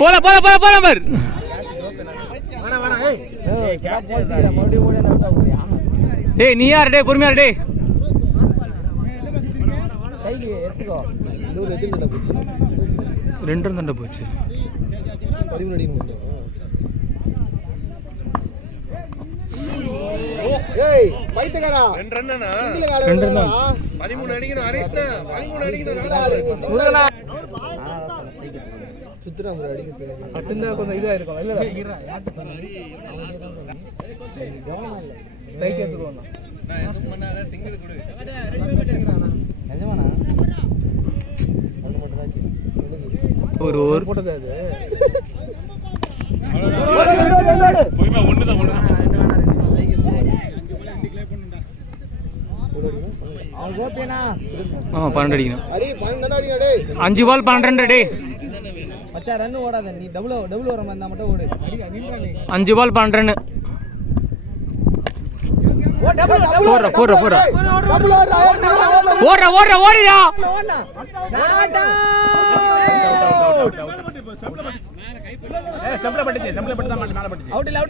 போல போல போல போல பார். ஏய் நீ யார் டே பொறுமையா டே. ரெண்டு தண்டை போச்சு. ஏய் பைத்தியக்காரா 2 ரன்னா 2 ரன்னா 13 அடிக்கணும் ஹரிஷ்ணா 13 அடிக்கணும் சுத்துறாங்க அடிக்குது அட்டண்டா கொஞ்சம் இதா இருக்கும் இல்ல இல்ல யார்ட்ட சொன்னீங்க ஸ்ட்ரைக் எடுத்துறோம் நான் எதுவும் பண்ணாத சிங்கிள் கொடு நிஜமானா அது மட்டும் தான் சரி ஒரு ஓவர் போட்டது அது போய்மா ஒண்ணுதான் அவன் ஓபேனா ஆமா 12 அடிக்கணும். அரே 12 அடிங்க டேய் 5 பால் 12 டேய் மச்சான் ரன் ஓடாத நீ டபுள் வர மாதிரி இருந்தா மட்டும் ஓடு 5 பால் 12 ஓ டபுள் போற டபுள் ஓடுடா ஓடிடா நாடா செம்பல பட்டுச்சு தான் மேல பட்டுச்சு அவுட் இல்ல